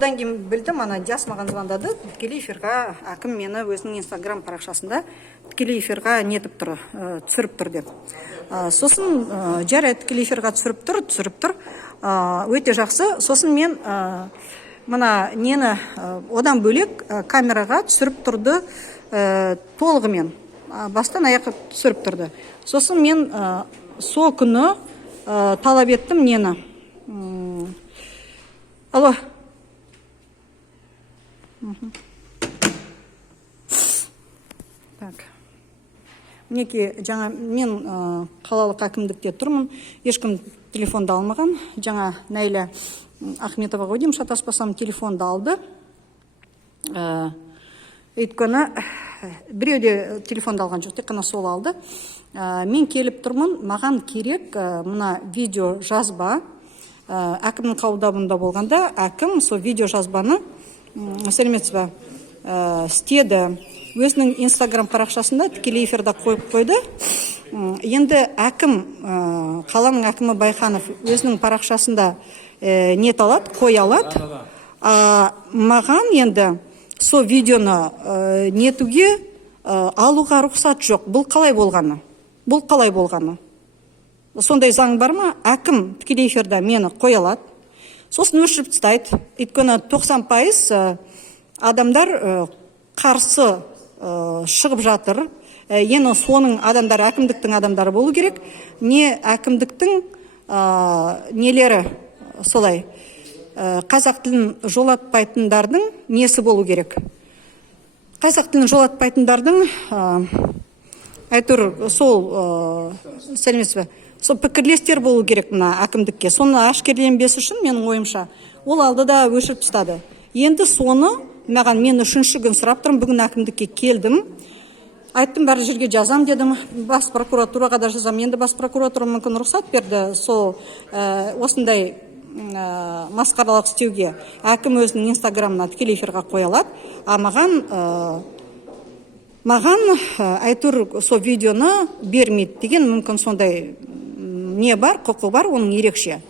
Одан кейін білдім, ана Диас маған звондады, тікелей эфирға әкім мені өзінің инстаграм парақшасында тікелей эфирға нетіп тұр, түсіріп тұр деп. Сосын жарайды, тікелей эфирға түсіріп тұр, өте жақсы. Сосын мен мына нені одан бөлек камераға түсіріп тұрды толығымен, бастан аяққа түсіріп тұрды. Сосын мен сол күні талап еттім нені. Алло. Так. Мінеки жаңа мен қалалық әкімдікте тұрмын. Ешкім телефонды алмаған. Жаңа Найля Ахметова ғой деймін, шатаспасам, телефонды алды. Өйткені біреуде телефонды алған жоқ, тек қана сол алды. Мен келіп тұрмын, маған керек мына видео жазба. Әкімнің қабылдауында болғанда әкім сол видео жазбаны сәлеметсіз бе, істеді. Өзінің инстаграм парақшасында тікелей эфирда қойып қойды. Енді әкім, қаланың әкімі Байханов өзінің парақшасында нет алады, қой алады. Маған енді сол видеоны нетуге алуға рұқсат жоқ. Бұл қалай болғаны? Сондай заң бар ма? Әкім тікелей эфирда мені қой алады. Сосын өшіріп тастайды. Өйткені 90% адамдар қарсы шығып жатыр. Енді соның адамдары әкімдіктің адамдары болу керек. Не әкімдіктің нелері солай қазақ тілін жолатпайтындардың несі болу керек. Қазақ тілін жолатпайтындардың әйтеуір сол сәлеметсіз бе, сол пікірлестер болу керек мына әкімдікке. Соны ашкерленбес үшін менің ойымша ол алды да өшіріп тастады. Енді соны маған мен 3-ші күн сұрап тұрмын, бүгін әкімдікке келдім. Айттым, бәрі жерге жазам дедім, бас прокуратураға да жазам. Енді бас прокуратура мүмкін рұқсат берді сол осындай масқаралық істеуге. Әкім өзінің инстаграмына тікелей эфирға қоя алады. Маған әйтеуір сол видеоны бермейді деген мүмкін сондай не бар, құқы бар, оның ерекше.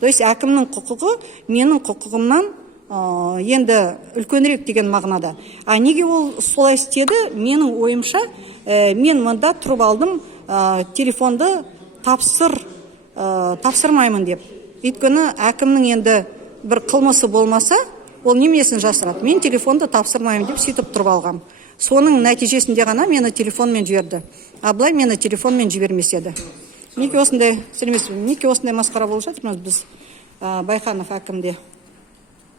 То есть әкімнің құқығы менің құқығымнан енді үлкенірек деген мағынада. Неге ол солай істеді? Менің ойымша, мен мында тұрып алдым, телефонды тапсырмаймын деп. Өйткені әкімнің енді бір қылмысы болмаса, ол немесін жасырады. Мен телефонды тапсырмаймын деп сөйтіп тұрып алғам. Соның нәтижесінде ғана мені телефонмен жіберді. Былай мені телефонмен жібермес еді. Неге осындай масқара болып жатырмыз біз Байханов әкімде?